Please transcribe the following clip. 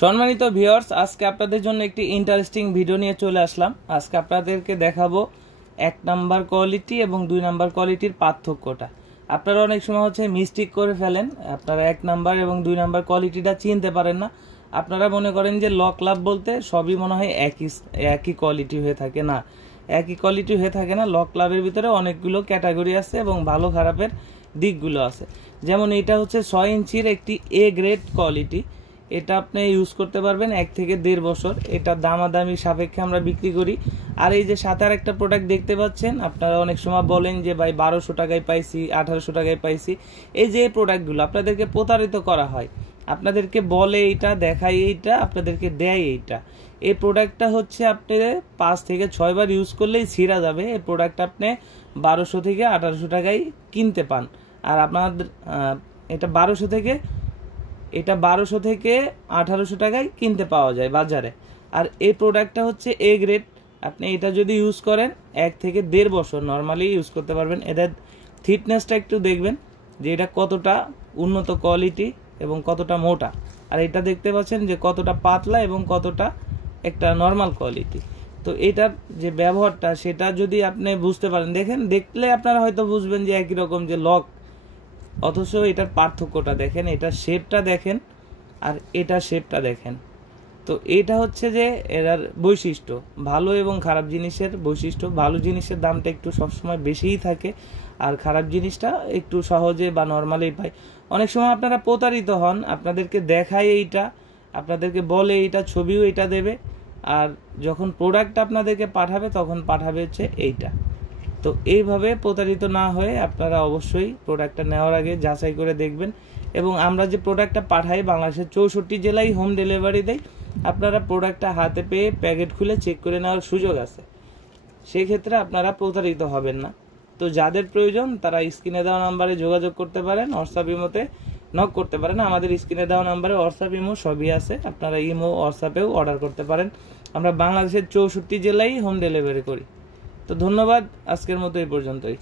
সম্মানিত ভিউয়ার্স, আজকে আপনাদের জন্য একটি ইন্টারেস্টিং ভিডিও নিয়ে চলে আসলাম। আজকে আপনাদেরকে দেখাবো 1 নাম্বার কোয়ালিটি এবং 2 নাম্বার কোয়ালিটির পার্থক্যটা। আপনারা অনেক সময় মিস্টেক করে ফেলেন, আপনারা 1 নাম্বার এবং 2 নাম্বার কোয়ালিটিটা চিনতে পারেন না। আপনারা মনে করেন যে লক লাভ বলতে সবই মনে হয় একই কোয়ালিটি হয়ে থাকে। না, একই কোয়ালিটি হয়ে থাকে না। লক লাভের ভিতরে অনেকগুলো ক্যাটাগরি আছে এবং ভালো খারাপের দিকগুলো আছে। যেমন এটা হচ্ছে 6 ইঞ্চির একটি এ গ্রেড কোয়ালিটি। এটা আপনি ইউজ করতে পারবেন 1 থেকে 1.5 বছর। এটা দামাদামি সাপেক্ষে আমরা বিক্রি করি। আর এই যে সাথে একটা প্রোডাক্ট দেখতে পাচ্ছেন, আপনারা অনেক সময় বলেন যে ভাই 1200 টাকায় পাইছি, 1800 টাকায় পাইছি। এই যে প্রোডাক্টগুলো আপনাদেরকে প্রতারিত করা হয়, আপনাদেরকে বলে এইটা, দেখায় এইটা, আপনাদেরকে দেয় এইটা। এই প্রোডাক্টটা হচ্ছে আপনি 5 থেকে 6 বার ইউজ করলেই ছিঁড়া যাবে। এই প্রোডাক্ট আপনি 1200 থেকে 1800 টাকায় কিনতে পান। আর আপনাদের এটা 1200 থেকে 1800 টাকায় কিনতে পাওয়া যায় বাজারে। আর এই প্রোডাক্টটা হচ্ছে এ গ্রেড। আপনি এটা যদি ইউজ করেন 1 থেকে 1.5 বছর নর্মালি ইউজ করতে পারবেন। এদের থিকনেসটা একটু দেখবেন যে এটা কতটা উন্নত কোয়ালিটি এবং কতটা মোটা। আর এটা দেখতে পাচ্ছেন যে কতটা পাতলা এবং কতটা একটা নর্মাল কোয়ালিটি। তো এটার যে ব্যবহারটা সেটা যদি আপনি বুঝতে পারেন, দেখেন, দেখলে আপনারা হয়তো বুঝবেন যে একই রকম যে লক, অথচ এটার পার্থক্যটা দেখেন, এটার শেপটা দেখেন আর এটার শেপটা দেখেন। তো এটা হচ্ছে যে এটার বৈশিষ্ট্য, ভালো এবং খারাপ জিনিসের বৈশিষ্ট্য। ভালো জিনিসের দামটা একটু সবসময় বেশিই থাকে, আর খারাপ জিনিসটা একটু সহজে বা নর্মালি পাই। অনেক সময় আপনারা প্রতারিত হন, আপনাদেরকে দেখায় এইটা, আপনাদেরকে বলে এইটা, ছবিও এটা দেবে, আর যখন প্রোডাক্ট আপনাদেরকে পাঠাবে তখন পাঠাবে হচ্ছে এইটা। তো এইভাবে প্রতারিত না হয়ে আপনারা অবশ্যই প্রোডাক্টটা নেওয়ার আগে যাচাই করে দেখবেন। এবং আমরা যে প্রোডাক্টটা পাঠাই বাংলাদেশের 64 জেলায় হোম ডেলিভারি দেয়। আপনারা প্রোডাক্টটা হাতে পেয়ে প্যাকেট খুলে চেক করে নেওয়ার সুযোগ আছে, সেক্ষেত্রে আপনারা প্রতারিত হবেন না। তো যাদের প্রয়োজন তারা স্ক্রিনে দেওয়া নাম্বারে যোগাযোগ করতে পারেন, হোয়াটসঅ্যাপ ইমোতে নক করতে পারেন। আমাদের স্ক্রিনে দেওয়া নাম্বারে হোয়াটসঅ্যাপ ইমো সবই আছে, আপনারা ইমো হোয়াটসঅ্যাপেও অর্ডার করতে পারেন। আমরা বাংলাদেশের 64 জেলায় হোম ডেলিভারি করি। তো ধন্যবাদ, আজকের মতো এই পর্যন্তই।